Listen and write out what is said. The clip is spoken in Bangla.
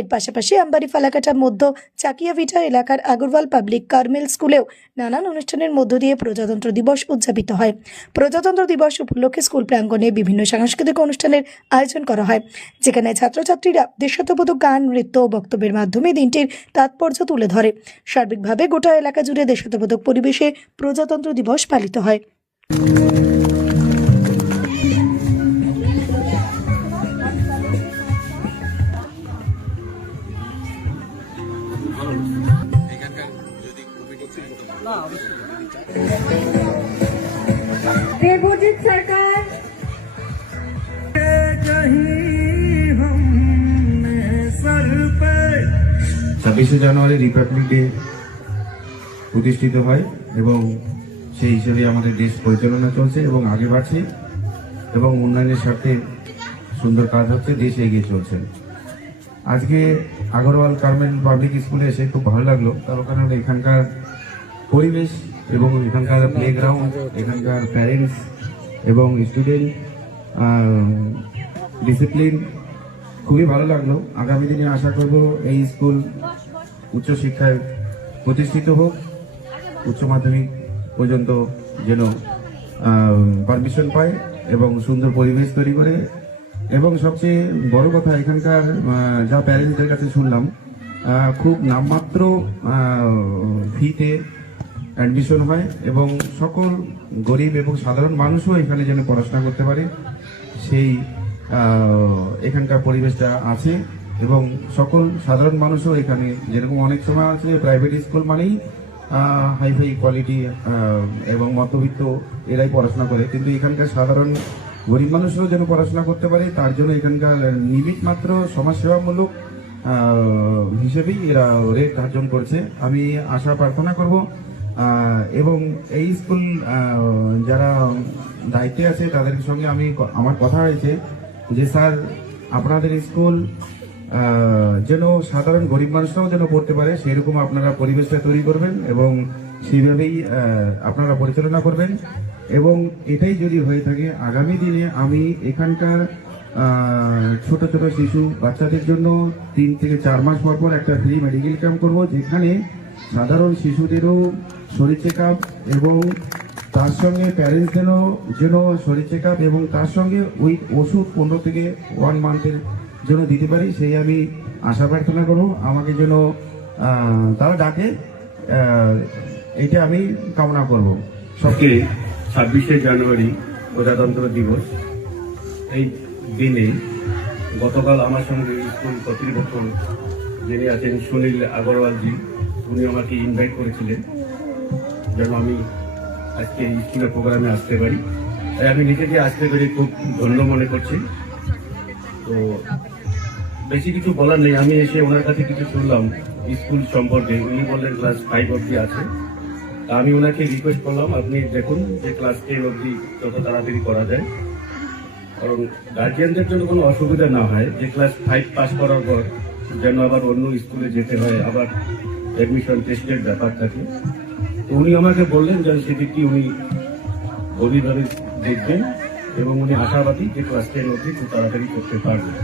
এর পাশাপাশি আমবাড়ি ফালাকাটা মধ্য চাকিয়াভিটা এলাকার আগরওয়াল পাবলিক কার্মেল স্কুলেও নানান অনুষ্ঠানের মধ্য দিয়ে প্রজাতন্ত্র দিবস উদযাপিত হয়। প্রজাতন্ত্র দিবস উপলক্ষে স্কুল প্রাঙ্গণে বিভিন্ন সাংস্কৃতিক অনুষ্ঠানের আয়োজন করা হয়, যেখানে ছাত্রছাত্রীরা দেশাত্মবোধক গান, নৃত্য ও বক্তব্যের মাধ্যমে দিনটির তাৎপর্য তুলে ধরে। সার্বিকভাবে গোটা এলাকা জুড়ে দেশাত্মবোধক পরিবেশে প্রজাতন্ত্র দিবস পালিত হয়। देवजीत सरकार 26শে জানুয়ারি রিপাবলিক ডে প্রতিষ্ঠিত হয় এবং সেই হিসেবে আমাদের দেশ পরিচালনা চলছে এবং আগে বাড়ছে এবং উন্নয়নের স্বার্থে সুন্দর কাজ হচ্ছে, দেশ এগিয়ে চলছে। আজকে আগরওয়াল কার্মেল পাবলিক স্কুলে এসে খুব ভালো লাগলো, তার কারণ এখানকার পরিবেশ এবং এখানকার প্লেগ্রাউন্ড, এখানকার প্যারেন্টস এবং স্টুডেন্ট ডিসিপ্লিন খুবই ভালো লাগলো। আগামী দিনে আশা করব এই স্কুল উচ্চশিক্ষায় প্রতিষ্ঠিত হোক, উচ্চ মাধ্যমিক পর্যন্ত যেন পারমিশন পায় এবং সুন্দর পরিবেশ তৈরি করে। এবং সবচেয়ে বড় কথা, এখানকার যা প্যারেন্টসদের কাছে শুনলাম, খুব নামমাত্র ফিতে অ্যাডমিশন হয় এবং সকল গরিব এবং সাধারণ মানুষও এখানে যেন পড়াশোনা করতে পারে সেই এখানকার পরিবেশটা আছে এবং সকল সাধারণ মানুষও এখানে, যেরকম অনেক সময় আছে প্রাইভেট স্কুল মানেই হাইফাই কোয়ালিটি এবং মধ্যবিত্ত এরাই পড়াশোনা করে, কিন্তু এখানকার সাধারণ গরিব মানুষরাও যেন পড়াশোনা করতে পারে তার জন্য এখানকার নিমিত মাত্র সমাজসেবামূলক হিসেবেই এরা রেট ধার্য করছে। আমি আশা প্রার্থনা করব এবং এই স্কুল যারা দায়িত্বে আছে তাদের সঙ্গে আমার কথা হয়েছে যে স্যার, আপনাদের স্কুল যেন সাধারণ গরিব মানুষরাও যেন পড়তে পারে সেরকম আপনারা পরিবেশটা তৈরি করবেন এবং সেইভাবেই আপনারা পরিচালনা করবেন। এবং এটাই যদি হয়ে থাকে, আগামী দিনে আমি এখানকার ছোট ছোট শিশু বাচ্চাদের জন্য 3 থেকে 4 মাস পর পর একটা ফ্রি মেডিকেল ক্যাম্প করব, যেখানে সাধারণ শিশুদেরও শরীর চেক আপ এবং তার সঙ্গে প্যারেন্টসদেরও যেন শরীর চেক আপ এবং তার সঙ্গে ওই ওষুধ 15 থেকে 1 মান্থের জন্য দিতে পারি, সেই আমি আশা প্রার্থনা করবো। আমাকে যেন তারা ডাকে, এটা আমি কামনা করব। সবকে 26শে জানুয়ারি প্রজাতন্ত্র দিবস, এই দিনে গতকাল আমার সঙ্গে স্কুল কর্তৃপক্ষ যিনি আছেন সুনীল আগরওয়ালজি, উনি আমাকে ইনভাইট করেছিলেন যেন আমি আজকে স্কুলের প্রোগ্রামে আসতে পারি। তাই আমি নিজেকে আসতে পেরে খুব ধন্য মনে করছি। তো বেশি কিছু বলার নেই, আমি এসে ওনার কাছে কিছু শুনলাম স্কুল সম্পর্কে। উনি বললেন ক্লাস 5 অবধি আছে। আমি ওনাকে রিকোয়েস্ট করলাম আপনি দেখুন যে ক্লাস 10 অবধি যত তাড়াতাড়ি করা যায়, কারণ গার্জিয়ানদের জন্য কোনো অসুবিধা না হয় যে ক্লাস 5 পাস করার পর যেন আবার অন্য স্কুলে যেতে হয়, আবার অ্যাডমিশন টেস্টের ব্যাপার থাকে। তো উনি আমাকে বললেন যে সেদিকটি উনি গভীরভাবে দেখবেন এবং উনি আশাবাদী যে ক্লাস 10 অবধি খুব তাড়াতাড়ি করতে পারবেন।